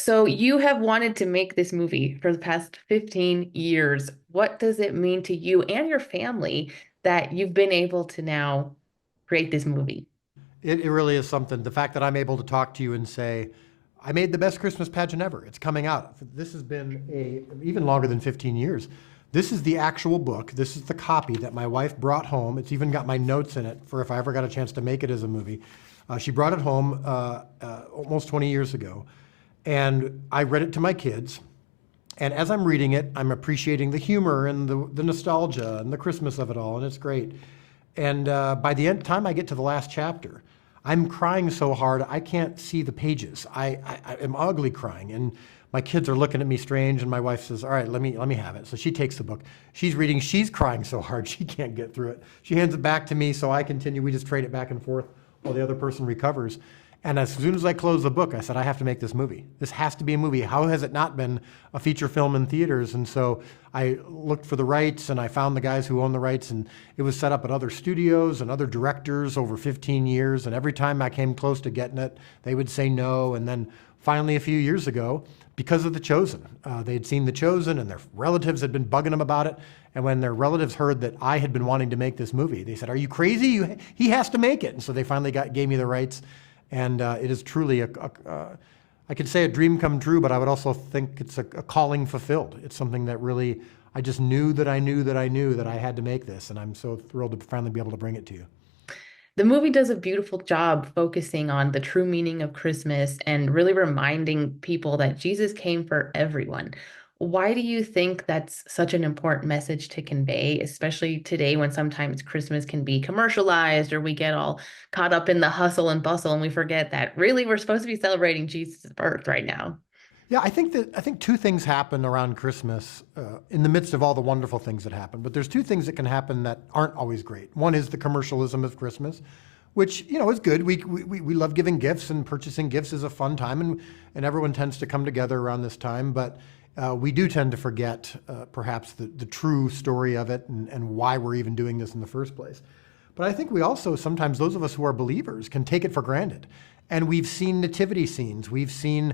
So you have wanted to make this movie for the past 15 years. What does it mean to you and your family that you've been able to now create this movie? It really is something. The fact that I'm able to talk to you and say, I made the best Christmas pageant ever. It's coming out. This has been even longer than 15 years. This is the actual book. This is the copy that my wife brought home. It's even got my notes in it for if I ever got a chance to make it as a movie. She brought it home almost 20 years ago. And I read it to my kids. And as I'm reading it, I'm appreciating the humor and the nostalgia and the Christmas of it all. And it's great. And by the time I get to the last chapter, I'm crying so hard I can't see the pages. I am ugly crying, and my kids are looking at me strange. And my wife says, "All right, let me have it." So she takes the book. She's reading. She's crying so hard she can't get through it. She hands it back to me, so I continue. We just trade it back and forth while the other person recovers. And as soon as I closed the book, I said, I have to make this movie. This has to be a movie. How has it not been a feature film in theaters? And so I looked for the rights, and I found the guys who own the rights, and it was set up at other studios and other directors over 15 years. And every time I came close to getting it, they would say no. And then finally, a few years ago, because of The Chosen, they had seen The Chosen, and their relatives had been bugging them about it. And when their relatives heard that I had been wanting to make this movie, they said, "Are you crazy? He has to make it." And so they finally gave me the rights. And it is truly I could say a dream come true, but I would also think it's a calling fulfilled. It's something that really, I just knew that I knew that I knew that I had to make this. And I'm so thrilled to finally be able to bring it to you. The movie does a beautiful job focusing on the true meaning of Christmas and really reminding people that Jesus came for everyone. Why do you think that's such an important message to convey, especially today when sometimes Christmas can be commercialized or we get all caught up in the hustle and bustle and we forget that really we're supposed to be celebrating Jesus' birth right now? Yeah, I think two things happen around Christmas in the midst of all the wonderful things that happen. But there's two things that can happen that aren't always great. One is the commercialism of Christmas, which is good. We love giving gifts, and purchasing gifts is a fun time, and everyone tends to come together around this time. But we do tend to forget perhaps the true story of it and why we're even doing this in the first place. But I think we also sometimes, those of us who are believers, can take it for granted. And we've seen nativity scenes. We've seen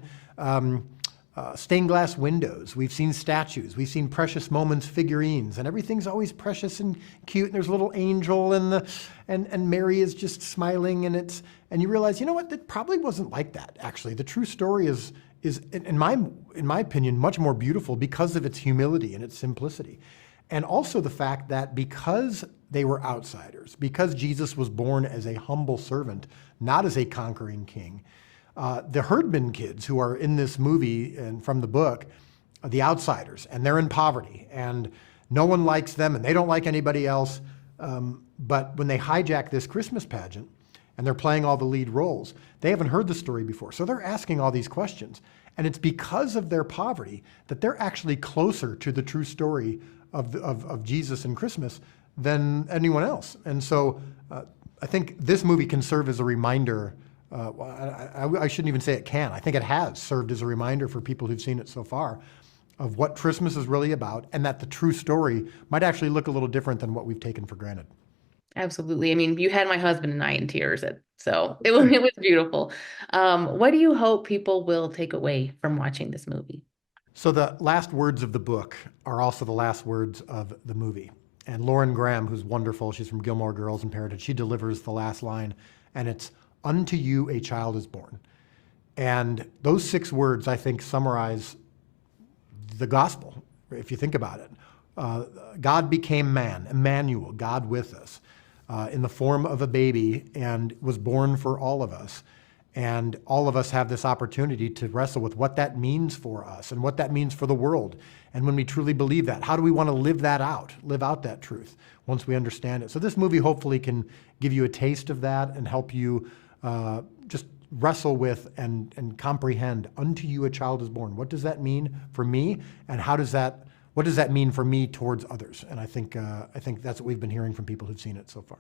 stained glass windows. We've seen statues. We've seen precious moments, figurines, and everything's always precious and cute. And there's a little angel, and Mary is just smiling, and you realize, you know what? That probably wasn't like that. Actually, the true story is in my opinion much more beautiful because of its humility and its simplicity, and also the fact that because they were outsiders, because Jesus was born as a humble servant, not as a conquering king. The Herdman kids who are in this movie and from the book are the outsiders, and they're in poverty, and no one likes them, and they don't like anybody else. But when they hijack this Christmas pageant and they're playing all the lead roles, they haven't heard the story before. So they're asking all these questions. And it's because of their poverty that they're actually closer to the true story of Jesus and Christmas than anyone else. And so I think this movie can serve as a reminder. I shouldn't even say it can. I think it has served as a reminder for people who've seen it so far of what Christmas is really about, and that the true story might actually look a little different than what we've taken for granted. Absolutely. I mean, you had my husband and I in tears, so it was beautiful. What do you hope people will take away from watching this movie? So the last words of the book are also the last words of the movie. And Lauren Graham, who's wonderful, she's from Gilmore Girls and Parenthood, she delivers the last line, and it's, "Unto you a child is born." And those 6 words, I think, summarize the gospel, if you think about it. God became man, Emmanuel, God with us, in the form of a baby, and was born for all of us. And all of us have this opportunity to wrestle with what that means for us and what that means for the world. And when we truly believe that, how do we want to live out that truth once we understand it? So this movie hopefully can give you a taste of that and help you just wrestle with and comprehend, unto you a child is born. What does that mean for me? And what does that mean for me towards others? And I think that's what we've been hearing from people who've seen it so far.